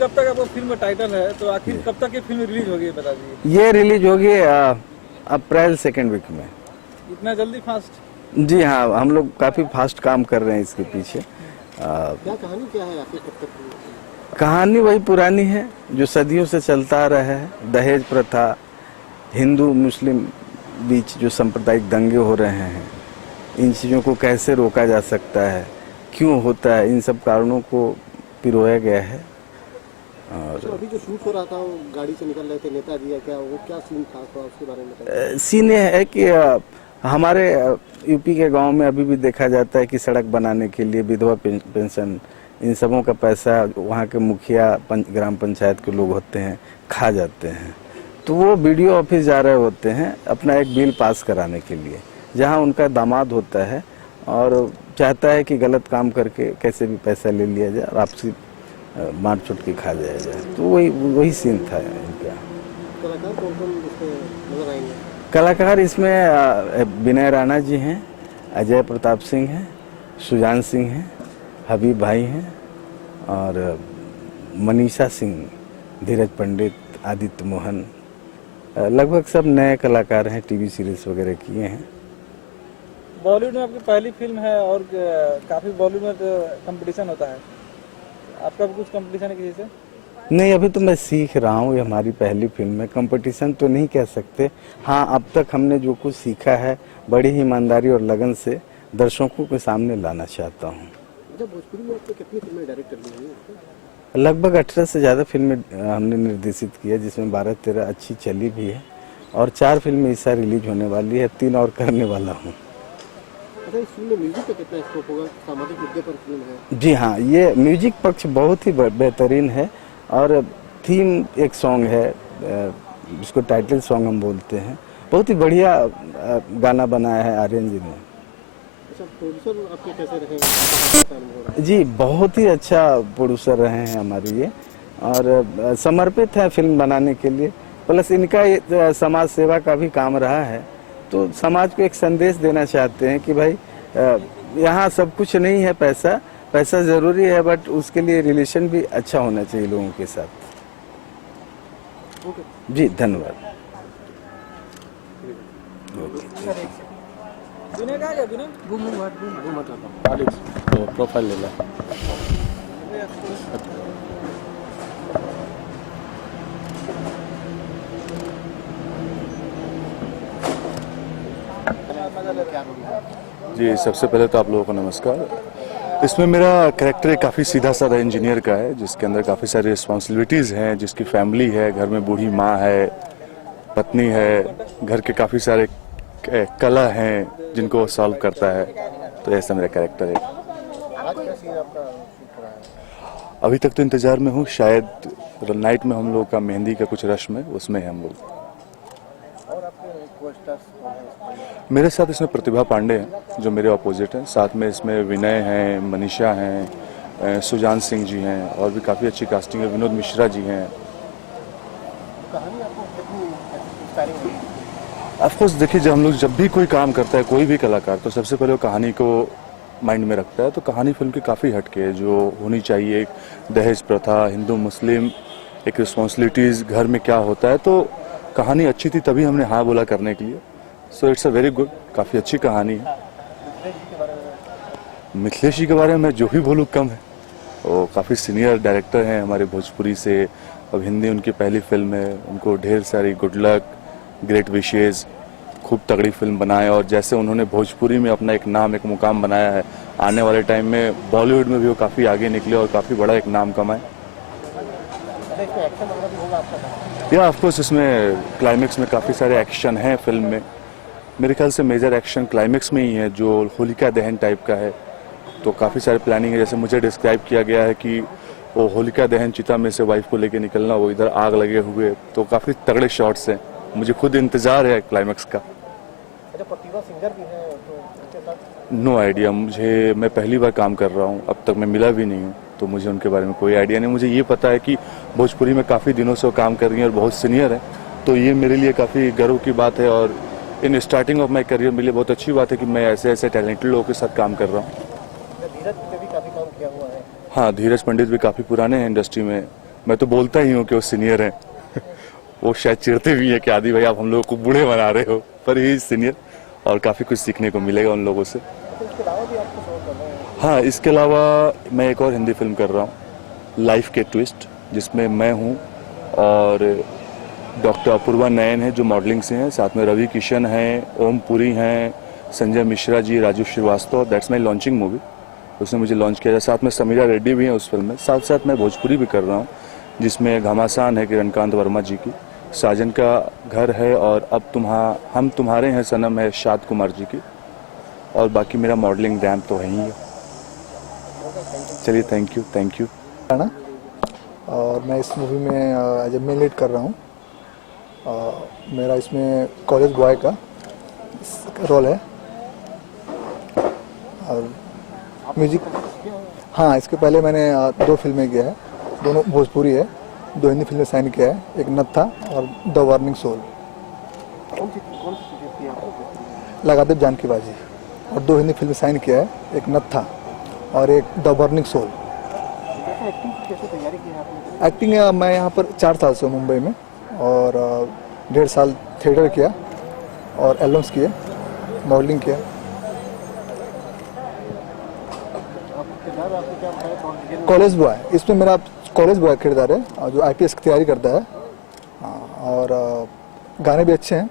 कब तक आपका फिल्म का टाइटल है, तो आखिर कब तक ये फिल्म रिलीज होगी बता दीजिए। ये रिलीज होगी अप्रैल सेकेंड वीक में। इतना जल्दी फास्ट? जी हाँ, हम लोग काफी फास्ट काम कर रहे हैं इसके पीछे। क्या कहानी क्या है आखिर कब तक? कहानी वही पुरानी है जो सदियों से चलता आ रहा है। दहेज प्रथा, हिंदू मुस्लिम बीच जो सांप्रदायिक दंगे हो रहे हैं, इन चीज़ों को कैसे रोका जा सकता है, क्यों होता है, इन सब कारणों को पिरोया गया है। और तो अभी जो शूट हो रहा था वो गाड़ी से निकल रहे थे नेताजी, या क्या वो क्या सीन था, तो उसके बारे में बताइए। सीन ये है कि हमारे यूपी के गांव में अभी भी देखा जाता है कि सड़क बनाने के लिए विधवा पेंशन, इन सबों का पैसा वहाँ के मुखिया ग्राम पंचायत के लोग होते हैं खा जाते हैं। तो वो बीडीओ ऑफिस जा रहे होते हैं अपना एक बिल पास कराने के लिए, जहाँ उनका दामाद होता है और चाहता है कि गलत काम करके कैसे भी पैसा ले लिया जाए और आपसी बांट छुट के खा जाया जाए। तो वही सीन था इनका। कलाकार कौन कौन इसमें नजर आएंगे? कलाकार इसमें विनय राणा जी हैं, अजय प्रताप सिंह हैं, सुजान सिंह हैं, हबीब भाई हैं और मनीषा सिंह, धीरज पंडित, आदित्य मोहन, लगभग सब नए कलाकार हैं, टीवी सीरीज वगैरह किए हैं। बॉलीवुड में आपकी पहली फिल्म है और काफी बॉलीवुड में कंपटीशन होता है, आपका भी कुछ कंपटीशन है किसी से? नहीं, अभी तो मैं सीख रहा हूँ, ये हमारी पहली फिल्म है। कंपटीशन तो नहीं कह सकते। हाँ, अब तक हमने जो कुछ सीखा है बड़ी ही ईमानदारी और लगन से दर्शकों के सामने लाना चाहता हूँ। भोजपुरी में आपने कितनी फिल्में डायरेक्ट कर ली हैं? लगभग 18 से ज़्यादा फिल्में हमने निर्देशित की है, जिसमें 12-13 अच्छी चली भी है और 4 फिल्में इस साल रिलीज होने वाली है, 3 और करने वाला हूँ। अच्छा, इस फिल्म में म्यूजिक का कितना स्कोप होगा? सामाजिक मुद्दे पर फिल्म है। जी हाँ, ये म्यूजिक पक्ष बहुत ही बेहतरीन है और थीम एक सॉन्ग है, जिसको टाइटल सॉन्ग हम बोलते हैं, बहुत ही बढ़िया गाना बनाया है आर्यन जी ने। अच्छा, प्रोड्यूसर आपके कैसे रहे? जी, बहुत ही अच्छा प्रोड्यूसर रहे हैं हमारे ये और समर्पित है फिल्म बनाने के लिए। प्लस इनका समाज सेवा का भी काम रहा है, तो समाज को एक संदेश देना चाहते हैं कि भाई यहाँ सब कुछ नहीं है, पैसा जरूरी है, बट उसके लिए रिलेशन भी अच्छा होना चाहिए लोगों के साथ। जी धन्यवाद। तो प्रोफाइल ले ला। जी, सबसे पहले तो आप लोगों को नमस्कार। इसमें मेरा कैरेक्टर काफ़ी सीधा साधा इंजीनियर का है, जिसके अंदर काफ़ी सारी रिस्पॉन्सिबिलिटीज़ हैं, जिसकी फैमिली है, घर में बूढ़ी माँ है, पत्नी है, घर के काफ़ी सारे कला हैं जिनको सॉल्व करता है। तो ऐसा मेरा कैरेक्टर है। अभी तक तो इंतज़ार में हूँ, शायद नाइट में हम लोग का मेहंदी का कुछ रस्म है, उसमें है हम लोग। मेरे साथ इसमें प्रतिभा पांडे हैं जो मेरे अपोजिट हैं, साथ में इसमें विनय हैं, मनीषा हैं, सुजान सिंह जी हैं और भी काफ़ी अच्छी कास्टिंग है, विनोद मिश्रा जी हैं। ऑफकोर्स देखिए, जब हम लोग जब भी कोई काम करता है, कोई भी कलाकार, तो सबसे पहले वो कहानी को माइंड में रखता है। तो कहानी फिल्म की काफ़ी हटके है जो होनी चाहिए। दहेज प्रथा, हिंदू मुस्लिम, एक रिस्पॉन्सिबिलिटीज़, घर में क्या होता है, तो कहानी अच्छी थी तभी हमने हाँ बोला करने के लिए। So it's a very good, काफ़ी अच्छी कहानी है। मिथिलेश जी के बारे में जो भी बोलूँ कम है। वो काफ़ी सीनियर डायरेक्टर हैं हमारे भोजपुरी से, अब हिंदी उनकी पहली फिल्म है। उनको ढेर सारी गुड लक, ग्रेट विशेज़, खूब तगड़ी फिल्म बनाए और जैसे उन्होंने भोजपुरी में अपना एक नाम, एक मुकाम बनाया है, आने वाले टाइम में बॉलीवुड में भी वो काफ़ी आगे निकले और काफ़ी बड़ा एक नाम कमाए। या ऑफकोर्स इसमें क्लाइमेक्स में काफ़ी सारे एक्शन हैं फिल्म में। मेरे ख्याल से मेजर एक्शन क्लाइमेक्स में ही है जो होलिका दहन टाइप का है। तो काफ़ी सारे प्लानिंग है, जैसे मुझे डिस्क्राइब किया गया है कि वो होलिका दहन चिता में से वाइफ को लेके निकलना, वो इधर आग लगे हुए, तो काफ़ी तगड़े शॉट्स हैं। मुझे खुद इंतज़ार है क्लाइमेक्स का। अच्छा, प्रतिभा सिंगर भी है तो उनके साथ? नो आइडिया, मैं पहली बार काम कर रहा हूँ, अब तक मैं मिला भी नहीं हूँ, तो मुझे उनके बारे में कोई आइडिया नहीं। मुझे ये पता है कि भोजपुरी में काफ़ी दिनों से वो काम कर रही हैं और बहुत सीनियर है, तो ये मेरे लिए काफ़ी गर्व की बात है और in starting of my career मेरे लिए बहुत अच्छी बात है कि मैं ऐसे टैलेंटेड लोगों के साथ काम कर रहा हूँ। धीरज पे भी काफ़ी काम किया हुआ है। हाँ, धीरज पंडित भी काफ़ी पुराने हैं इंडस्ट्री में, मैं तो बोलता ही हूँ कि वो सीनियर हैं। वो शायद चिढ़ते भी हैं कि आदि भाई आप हम लोगों को बूढ़े बना रहे हो, पर ही सीनियर, और काफ़ी कुछ सीखने को मिलेगा उन लोगों से। हाँ, इसके अलावा मैं एक और हिंदी फिल्म कर रहा हूँ, लाइफ के ट्विस्ट, जिसमें मैं हूँ और डॉक्टर अपूर्वा नयन है जो मॉडलिंग से हैं, साथ में रवि किशन हैं, ओम पुरी हैं, Sanjay Mishra ji, Raju Srivastava. That's my launching movie, उसने मुझे लॉन्च किया। साथ में समीरा रेड्डी भी हैं उस फिल्म में। साथ साथ मैं भोजपुरी भी कर रहा हूँ, जिसमें घमासान है किरणकांत वर्मा जी की, साजन का घर है, और अब हम तुम्हारे हैं सनम है शाद कुमार जी की, और बाकी मेरा मॉडलिंग रैम्प तो है ही है। चलिए, थैंक यू। ना, और मैं इस मूवी में एज ए मेन लीड कर रहा हूँ। मेरा इसमें कॉलेज बॉय का रोल है। और म्यूजिक, हाँ, इसके पहले मैंने 2 फिल्में किया है, दोनों भोजपुरी है। 2 हिंदी फिल्में साइन किया है, एक नत्था और द वार्निंग सोल। लगादेव जानकी बाजी। और 2 हिंदी फिल्में साइन किया है, एक नत्था और एक द वार्निंग सोल। एक्टिंग मैं यहाँ पर 4 साल से हूँ मुंबई में, और 1.5 साल थिएटर किया और एल्बम्स किए, मॉडलिंग किया। कॉलेज बॉय, इसमें मेरा कॉलेज बॉय किरदार है जो IPS की तैयारी करता है। और गाने भी अच्छे हैं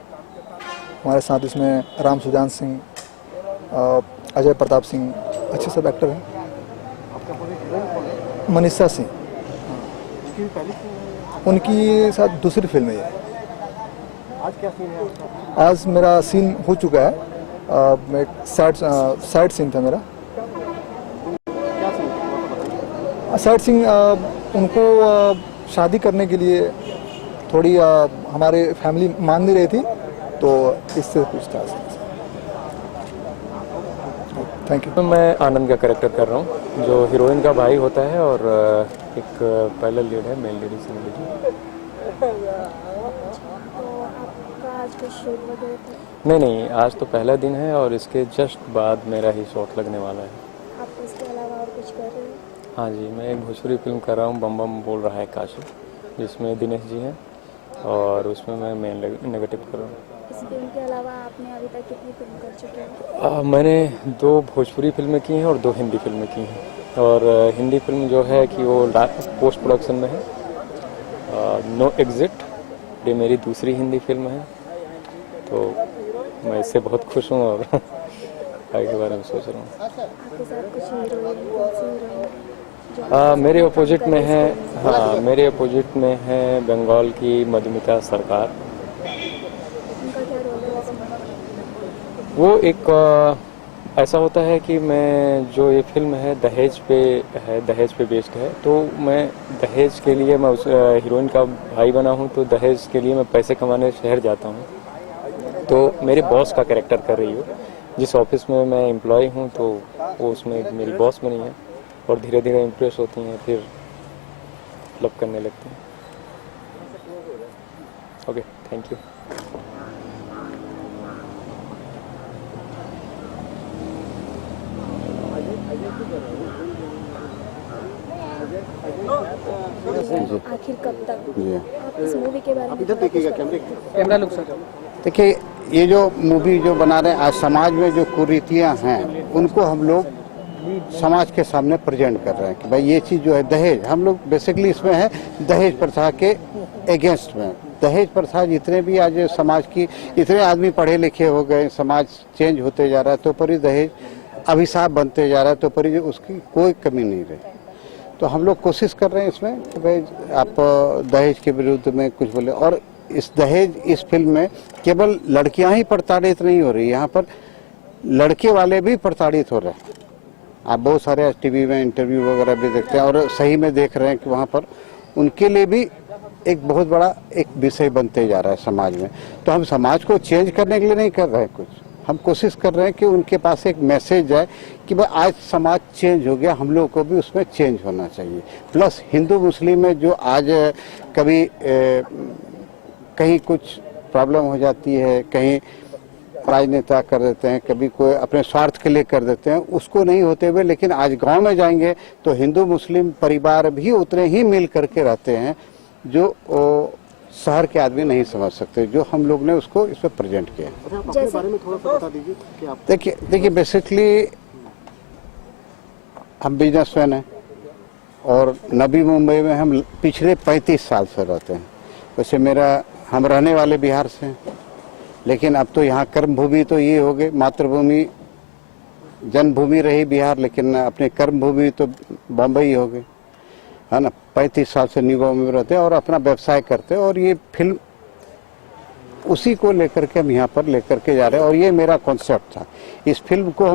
हमारे साथ। इसमें राम सुजान सिंह, अजय प्रताप सिंह, अच्छे सब एक्टर हैं। मनीषा सिंह, उनकी साथ दूसरी फिल्म है ये। आज क्या सीन है? आज मेरा सीन हो चुका है, मैं साइड सीन था मेरा। साइड सीन, उनको शादी करने के लिए थोड़ी हमारे फैमिली मान नहीं रही थी, तो इससे कुछ था। Thank you. तो मैं आनंद का कैरेक्टर कर रहा हूँ, जो हीरोइन का भाई होता है, और एक पहला लीड है, मेन लीड इसमें लीड। नहीं, आज तो पहला दिन है और इसके जस्ट बाद मेरा ही शॉट लगने वाला है। आप इसके अलावा और कुछ कर रहे हैं? हाँ जी, मैं एक भोजपुरी फिल्म कर रहा हूँ, बम बम बोल रहा है काशी, जिसमें दिनेश जी हैं, और उसमें मैं मेन नेगेटिव कर रहा हूँ। इस फिल्म के अलावा आपने अभी तक कितनी फिल्म कर चुके हैं? मैंने 2 भोजपुरी फिल्में की हैं और 2 हिंदी फिल्में की हैं। और हिंदी फिल्म जो है कि वो पोस्ट प्रोडक्शन में है, नो एग्जिट, ये मेरी दूसरी हिंदी फिल्म है। तो मैं इससे बहुत खुश हूँ और आगे के बारे में सोच रहा हूँ। आपके साथ कुछ हीरोइन मेरे अपोजिट में है, हाँ, मेरे अपोजिट में है बंगाल की मधुमिता सरकार। उनका क्या रोल है इसमें? वो एक ऐसा होता है कि मैं जो ये फिल्म है दहेज पे बेस्ड है, तो मैं दहेज के लिए, मैं उस हीरोइन का भाई बना हूँ, तो दहेज के लिए मैं पैसे कमाने शहर जाता हूँ। तो मेरे बॉस का कैरेक्टर कर रही हूँ, जिस ऑफिस में मैं एम्प्लॉय हूँ, तो वो उसमें मेरी बॉस बनी है, और धीरे धीरे इम्प्रेस होती हैं, फिर लव करने लगती हैं। Okay, thank you. आखिर कब तक? आप इस मूवी के बारे में देखिए, ये जो मूवी जो बना रहे हैं, आज समाज में जो कुरीतियां हैं उनको हम लोग समाज के सामने प्रेजेंट कर रहे हैं कि भाई ये चीज़ जो है दहेज, हम लोग बेसिकली इसमें है दहेज प्रथा के अगेंस्ट में। दहेज प्रथा जितने भी आज समाज की, इतने आदमी पढ़े लिखे हो गए, समाज चेंज होते जा रहा है, तो पर ही दहेज अभिशाप बनते जा रहा है, तो पर ही उसकी कोई कमी नहीं रही। तो हम लोग कोशिश कर रहे हैं इसमें कि भाई आप दहेज के विरुद्ध में कुछ बोले। और इस दहेज, इस फिल्म में केवल लड़कियां ही प्रताड़ित नहीं हो रही, यहाँ पर लड़के वाले भी प्रताड़ित हो रहे हैं। आप बहुत सारे टीवी में इंटरव्यू वगैरह भी देखते हैं, और सही में देख रहे हैं कि वहाँ पर उनके लिए भी एक बहुत बड़ा एक विषय बनते जा रहा है समाज में। तो हम समाज को चेंज करने के लिए नहीं कर रहे हैं कुछ, हम कोशिश कर रहे हैं कि उनके पास एक मैसेज जाए कि भाई आज समाज चेंज हो गया, हम लोगों को भी उसमें चेंज होना चाहिए। प्लस हिंदू मुस्लिम में जो आज कभी कहीं कुछ प्रॉब्लम हो जाती है, कहीं राजनेता कर देते हैं, कभी कोई अपने स्वार्थ के लिए कर देते हैं, उसको नहीं होते हुए लेकिन आज गांव में जाएंगे तो हिंदू मुस्लिम परिवार भी उतने ही मिल करके रहते हैं जो शहर के आदमी नहीं समझ सकते, जो हम लोग ने उसको इस पर प्रेजेंट किया। जैसे बारे में थोड़ा सा बता दीजिए कि आप देखिए बेसिकली हम बिजनेसमैन हैं और नवी मुंबई में हम पिछले 35 साल से रहते हैं। वैसे हम रहने वाले बिहार से हैं, लेकिन अब तो यहाँ कर्मभूमि तो ये हो गई, मातृभूमि जन्मभूमि रही बिहार, लेकिन अपनी कर्मभूमि तो बम्बई हो गई, है ना। 35 साल से न्यू बॉम्बे में रहते हैं और अपना व्यवसाय करते हैं, और ये फिल्म उसी को लेकर के हम यहाँ पर लेकर के जा रहे हैं। और ये मेरा कॉन्सेप्ट था, इस फिल्म को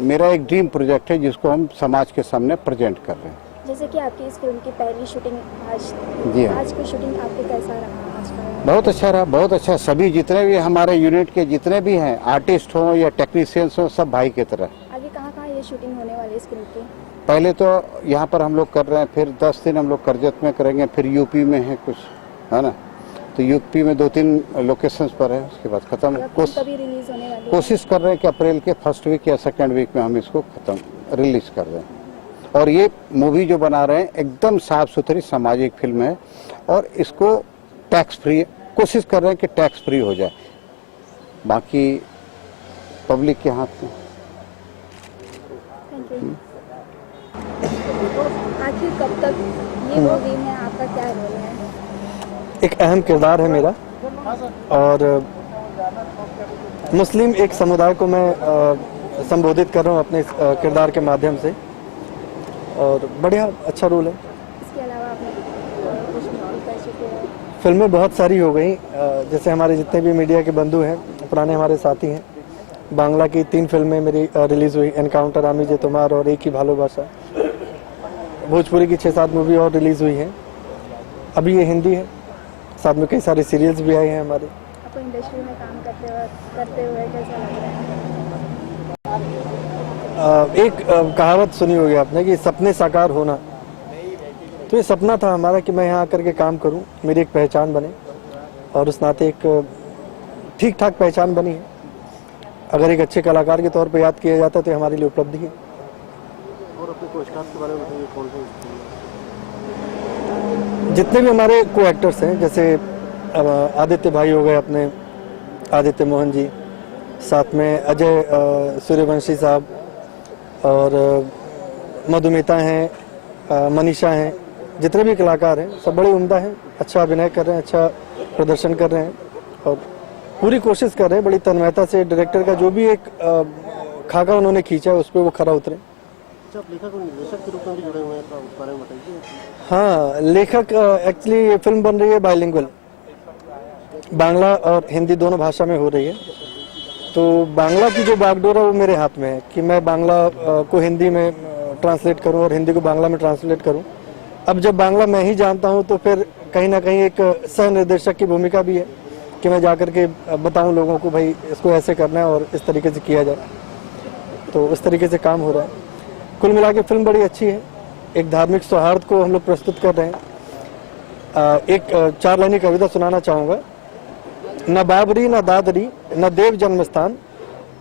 मेरा एक ड्रीम प्रोजेक्ट है जिसको हम समाज के सामने प्रेजेंट कर रहे हैं। जैसे कि आपकी इस फिल्म की पहली शूटिंग जी हाँ। आज की शूटिंग आपके कैसा रहा आज का? बहुत अच्छा रहा, बहुत अच्छा। सभी जितने भी हमारे यूनिट के जितने भी हैं, आर्टिस्ट हों या टेक्नीशियंस हों, सब भाई की तरह। आगे कहाँ ये शूटिंग होने वाली है इस फिल्म की? पहले तो यहाँ पर हम लोग कर रहे हैं, फिर 10 दिन हम लोग करजत में करेंगे, फिर यूपी में है कुछ, है ना। तो यूपी में 2-3 लोकेशंस पर है, उसके बाद खत्म। कभी रिलीज होने वाली है? कोशिश कर रहे हैं कि अप्रैल के फर्स्ट वीक या सेकेंड वीक में हम इसको खत्म रिलीज कर दें। और ये मूवी जो बना रहे हैं एकदम साफ सुथरी सामाजिक फिल्म है, और इसको टैक्स फ्री कोशिश कर रहे हैं कि टैक्स फ्री हो जाए, बाकी पब्लिक के हाथ में। Thank you. आखिर कब तक ये मूवी में आपका क्या रोल है? एक अहम किरदार है मेरा, और मुस्लिम एक समुदाय को मैं संबोधित कर रहा हूँ अपने किरदार के माध्यम से, और बढ़िया अच्छा रोल है। इसके अलावा आपने कुछ मूवी कर चुके हैं? फिल्में बहुत सारी हो गई, जैसे हमारे जितने भी मीडिया के बंधु हैं, पुराने हमारे साथी हैं। बांग्ला की 3 फिल्में मेरी रिलीज़ हुई, एनकाउंटर, आमी जे तुम्हार और एक ही भालोबासा। भोजपुरी की 6-7 मूवी और रिलीज़ हुई हैं। अभी ये हिंदी है, साथ में कई सारे सीरियल्स भी आए हैं हमारे। आपको इंडस्ट्री में काम करते हुए कैसा लग रहा है? एक कहावत सुनी होगी आपने कि सपने साकार होना, तो ये सपना था हमारा कि मैं यहाँ आकर के काम करूँ, मेरी एक पहचान बने, और उस नाते एक ठीक ठाक पहचान बनी है। अगर एक अच्छे कलाकार के तौर पर याद किया जाता है तो हमारे लिए उपलब्धि है। और अपने को स्टार्स के बारे में बताइए, कौन से जितने भी हमारे को एक्टर्स हैं, जैसे आदित्य भाई हो गए अपने, आदित्य मोहन जी, साथ में अजय सूर्यवंशी साहब, और मधुमिता हैं, मनीषा हैं, जितने भी कलाकार हैं सब बड़े उम्दा हैं, अच्छा अभिनय कर रहे हैं, अच्छा प्रदर्शन कर रहे हैं, और पूरी कोशिश कर रहे हैं बड़ी तन्मयता से डायरेक्टर का जो भी एक खाका उन्होंने खींचा है उस पर वो खरा उतरे। आप लेखक और निर्देशक के रूप में भी जुड़े हुए हैं, तो उस बारे में बताइए। हाँ, लेखक एक्चुअली ये फिल्म बन रही है बाइलिंगुअल, बांग्ला और हिंदी दोनों भाषा में हो रही है। तो बांग्ला की जो बागडोर है वो मेरे हाथ में है कि मैं बांग्ला को हिंदी में ट्रांसलेट करूं और हिंदी को बांग्ला में ट्रांसलेट करूं। अब जब बांग्ला मैं ही जानता हूं तो फिर कहीं ना कहीं एक सह निर्देशक की भूमिका भी है कि मैं जाकर के बताऊं लोगों को भाई इसको ऐसे करना है और इस तरीके से किया जाए। तो उस तरीके से काम हो रहा है। कुल मिला के फिल्म बड़ी अच्छी है। एक धार्मिक सौहार्द को हम लोग प्रस्तुत कर रहे हैं। एक 4 लाइनी कविता सुनाना चाहूँगा। न बाबरी न दादरी न देव जन्म स्थान,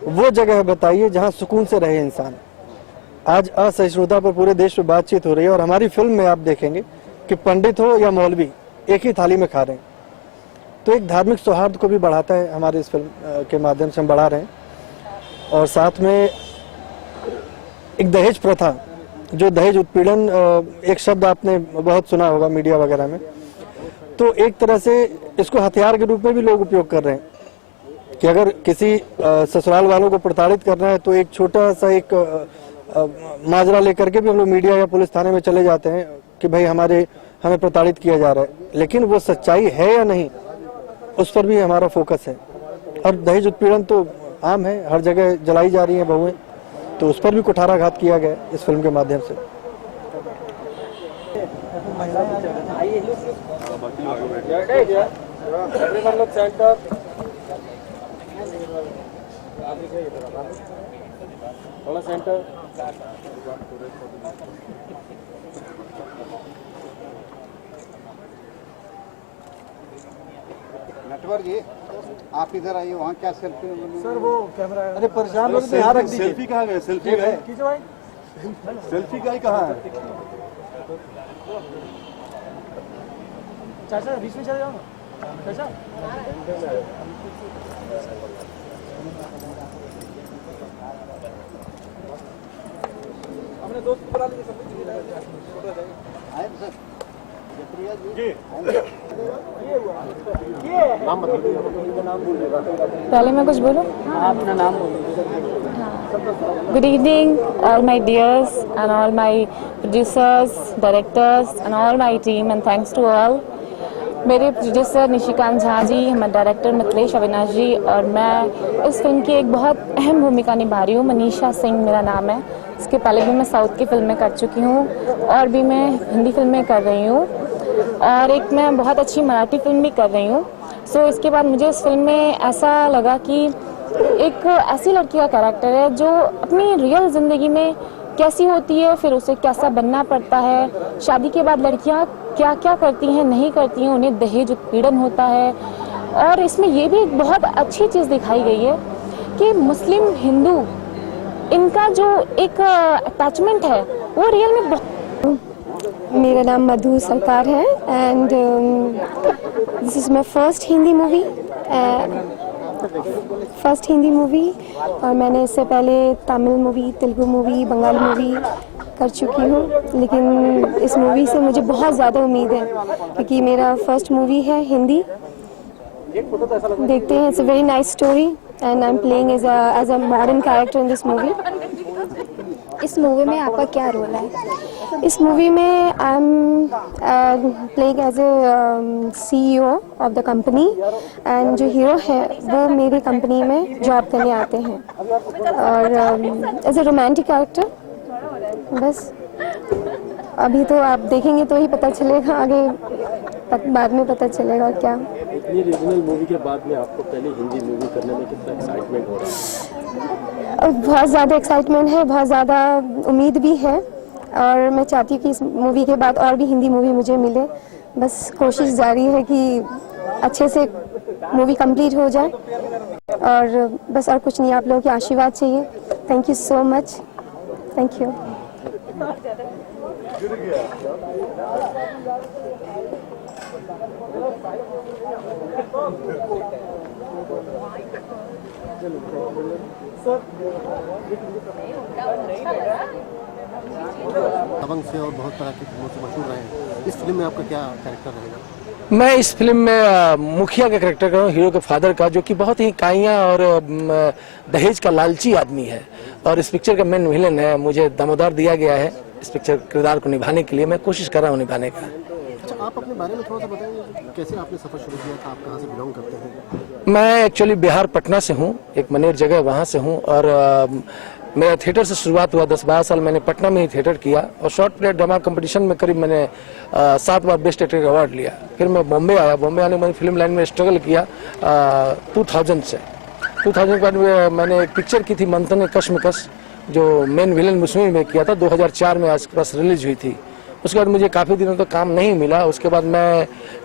वो जगह बताइए जहाँ सुकून से रहे इंसान। आज असहिष्णुता पर पूरे देश में बातचीत हो रही है और हमारी फिल्म में आप देखेंगे कि पंडित हो या मौलवी एक ही थाली में खा रहे हैं। तो एक धार्मिक सौहार्द को भी बढ़ाता है हमारे इस फिल्म के माध्यम से हम बढ़ा रहे हैं। और साथ में एक दहेज प्रथा, जो दहेज उत्पीड़न एक शब्द आपने बहुत सुना होगा मीडिया वगैरह में, तो एक तरह से इसको हथियार के रूप में भी लोग उपयोग कर रहे हैं कि अगर किसी ससुराल वालों को प्रताड़ित करना है तो एक छोटा सा एक माजरा लेकर के भी हम लोग मीडिया या पुलिस थाने में चले जाते हैं कि भाई हमें प्रताड़ित किया जा रहा है। लेकिन वो सच्चाई है या नहीं, उस पर भी हमारा फोकस है। और दहेज उत्पीड़न तो आम है, हर जगह जलाई जा रही है बहुएं, तो उस पर भी कुठाराघात किया गया इस फिल्म के माध्यम से। थोड़ा सेंटर नटवर जी आप इधर आइए, वहाँ क्या सेल्फी सर वो कैमरा है। अरे परेशान लोग तो यहाँ रख दीजिए। सेल्फी कहाँ गए? सेल्फी गए? खींचो भाई। सेल्फी गाय कहाँ है? चाचा बीच में चले जाओ ना चाचा। अपने दोस्त को बुला लीजिए, सब कुछ आए सर? पहले मैं कुछ बोलूं? अपना नाम बोलिए। Good evening, all my dears and all my producers, directors and all my team, and thanks to all. मेरे प्रोड्यूसर निशिकांत झा जी, हमारे डायरेक्टर मिथिलेश अविनाश जी और मैं इस फिल्म की एक बहुत अहम भूमिका निभा रही हूँ। मनीषा सिंह मेरा नाम है। इसके पहले भी मैं साउथ की फिल्में कर चुकी हूँ और भी मैं हिंदी फिल्में कर रही हूँ और एक मैं बहुत अच्छी मराठी फिल्म भी कर रही हूँ। सो इसके बाद मुझे इस फिल्म में ऐसा लगा कि एक ऐसी लड़की का कैरेक्टर है जो अपनी रियल ज़िंदगी में कैसी होती है, फिर उसे कैसा बनना पड़ता है, शादी के बाद लड़कियां क्या क्या करती हैं नहीं करती हैं, उन्हें दहेज उत्पीड़न होता है। और इसमें ये भी एक बहुत अच्छी चीज़ दिखाई गई है कि मुस्लिम हिंदू इनका जो एक अटैचमेंट है वो रियल में बहुत। मेरा नाम मधु सरकार है and this is my first Hindi movie और मैंने इससे पहले Tamil movie, Telugu movie, Bengali movie कर चुकी हूँ, लेकिन इस मूवी से मुझे बहुत ज़्यादा उम्मीद है क्योंकि मेरा फर्स्ट मूवी है हिंदी। देखते हैं, it's a very nice story and I am playing as a modern character in this movie. इस मूवी में आपका क्या रोल है? इस मूवी में I am playing as a CEO of the company and जो हीरो है वो मेरी कंपनी में जॉब करने आते हैं और एज ए रोमांटिक कैरेक्टर। बस अभी तो आप देखेंगे तो ही पता चलेगा, आगे बाद में पता चलेगा क्या। इतनी रीजनल मूवी के बाद में आपको पहले हिंदी मूवी करने में कितना एक्साइटमेंट हो रहा है? बहुत ज़्यादा एक्साइटमेंट है, बहुत ज़्यादा उम्मीद भी है और मैं चाहती हूँ कि इस मूवी के बाद और भी हिंदी मूवी मुझे मिले। बस कोशिश जारी है कि अच्छे से मूवी कंप्लीट हो जाए और बस और कुछ नहीं, आप लोगों के आशीर्वाद चाहिए। Thank you so much, thank you. Dabangg से और बहुत तरह की फिल्मों से मशहूर रहे हैं, इस फिल्म में आपका क्या कैरेक्टर रहेगा? मैं इस फिल्म में मुखिया का कैरेक्टर कर रहा हूँ, हीरो के फादर का, जो कि बहुत ही काइयाँ और दहेज का लालची आदमी है और इस पिक्चर का मेन विलन है। मुझे दामोदर दिया गया है इस पिक्चर किरदार को निभाने के लिए, मैं कोशिश कर रहा हूँ निभाने का। अच्छा, आप अपने बारे में थोड़ा सा बताएंगे, कैसे आपने सफर शुरू किया था, आप कहाँ से बिलोंग करते हैं? मैं एक्चुअली बिहार पटना से हूँ, एक मनेर जगह वहाँ से हूँ और मेरा थिएटर से शुरुआत हुआ। 10-12 साल मैंने पटना में ही थिएटर किया और शॉर्ट प्ले ड्रामा कंपटीशन में करीब मैंने 7 बार बेस्ट एक्टर का अवार्ड लिया। फिर मैं बॉम्बे आया, बॉम्बे आने के बाद फिल्म लाइन में स्ट्रगल किया 2000 से। 2000 के बाद मैंने एक पिक्चर की थी मंथन कश्मकश, जो मेन विलन उसमें मैं किया था, 2004 में आसपास रिलीज हुई थी। उसके बाद मुझे काफ़ी दिनों तक काम नहीं मिला। उसके बाद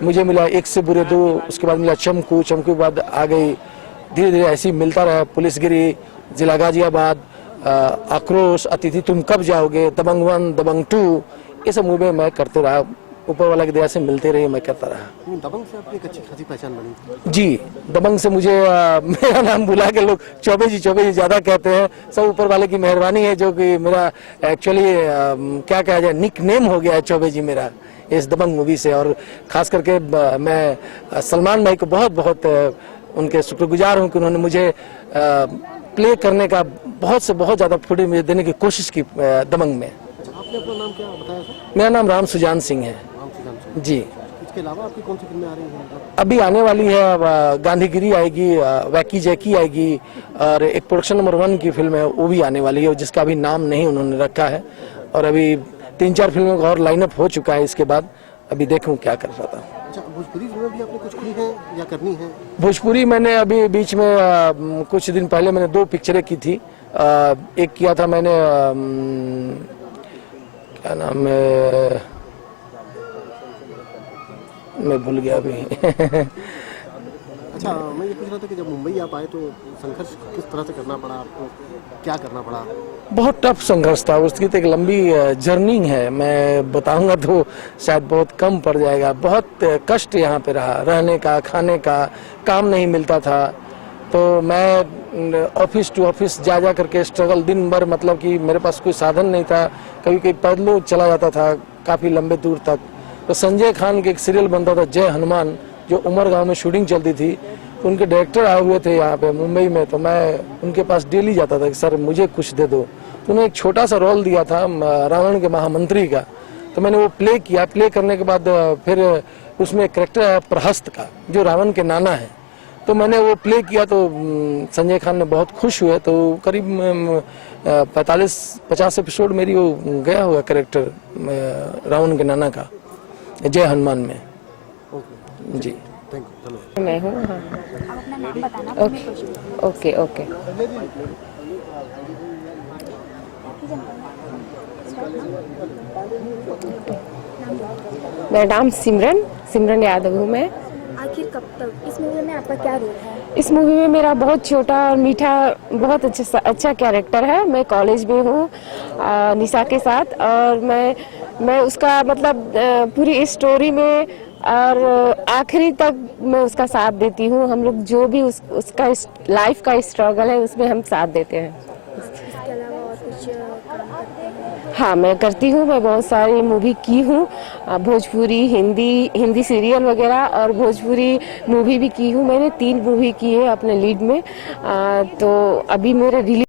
मुझे मिला एक से बुरे दो, उसके बाद मिला चमकू के बाद आ गई धीरे धीरे ऐसी मिलता रहा पुलिसगिरी, जिला गाजियाबाद, आक्रोश, अतिथि तुम कब जाओगे, दबंग 1, दबंग 2, ये सब मूवी मैं करते रहा। ऊपर वाला की दया से मिलते रही, मैं करता रहा। दबंग से आपकी एक अच्छी खासी पहचान बनी। जी, दबंग से मुझे मेरा नाम बुला के लोग चौबे जी ज़्यादा कहते हैं। सब ऊपर वाले की मेहरबानी है, जो कि मेरा एक्चुअली क्या कहा जाए निक नेम हो गया है चौबे जी मेरा इस दबंग मूवी से। और ख़ास करके मैं सलमान भाई को बहुत बहुत उनके शुक्रगुजार हूँ कि उन्होंने मुझे प्ले करने का बहुत ज़्यादा फुटेज मुझे देने की कोशिश की दबंग में। आपने अपना नाम क्या बताया सर? मेरा नाम राम सुजान सिंह है जी। इसके अलावा आपकी कौन सी फिल्में आ रही हैं? अभी आने वाली है गांधीगिरी आएगी, वैकी जैकी आएगी और एक प्रोडक्शन नंबर 1 की फिल्म है वो भी आने वाली है, जिसका अभी नाम नहीं उन्होंने रखा है। और अभी 3-4 फिल्मों का और लाइनअप हो चुका है। इसके बाद अभी देखूं क्या कर रहा था। अच्छा, भोजपुरी फिल्में भी आपने कुछ की हैं या करनी है? भोजपुरी मैंने अभी बीच में कुछ दिन पहले मैंने 2 पिक्चरें की थी। एक किया था मैंने क्या नाम है, मैं भूल गया अभी अच्छा, मैं ये पूछ रहा था कि जब मुंबई आप आए तो संघर्ष किस तरह से करना पड़ा आपको, क्या करना पड़ा? बहुत टफ संघर्ष था, उसकी तो एक लंबी जर्नी है, मैं बताऊंगा तो शायद बहुत कम पड़ जाएगा। बहुत कष्ट यहाँ पे रहा, रहने का, खाने का, काम नहीं मिलता था, तो मैं ऑफिस टू ऑफिस जा करके स्ट्रगल दिन भर, मतलब कि मेरे पास कोई साधन नहीं था, कभी कभी पैदलों चला जाता था काफ़ी लंबे दूर तक। तो संजय खान के एक सीरियल बनता था जय हनुमान, जो उमर गांव में शूटिंग चलती थी, तो उनके डायरेक्टर आए हुए थे यहाँ पे मुंबई में, तो मैं उनके पास डेली जाता था कि सर मुझे कुछ दे दो। तो उन्होंने एक छोटा सा रोल दिया था रावण के महामंत्री का, तो मैंने वो प्ले किया। प्ले करने के बाद फिर उसमें एक कैरेक्टर आया प्रहस्त का, जो रावण के नाना है, तो मैंने वो प्ले किया, तो संजय खान ने बहुत खुश हुए। तो करीब 45-50 एपिसोड मेरी वो गया हुआ कैरेक्टर रावण के नाना का जय हनुमान में। जी मैं हूँ। हाँ, आप अपना नाम बताना। Okay okay. मेरा नाम सिमरन यादव हूँ मैं। आखिर कब तक इस मूवी में आपका क्या रोल है? इस मूवी में मेरा बहुत छोटा और मीठा, बहुत अच्छा कैरेक्टर है। मैं कॉलेज में हूँ निशा के साथ, और मैं उसका मतलब पूरी स्टोरी में और आखिरी तक मैं उसका साथ देती हूँ। हम लोग जो भी उसका लाइफ का स्ट्रगल है उसमें हम साथ देते हैं। इसके अलावा और कुछ काम करते हैं? हाँ, मैं करती हूँ। मैं बहुत सारी मूवी की हूँ, भोजपुरी, हिंदी सीरियल वगैरह, और भोजपुरी मूवी भी की हूँ। मैंने 3 मूवी की है अपने लीड में। तो अभी मेरे रिलीज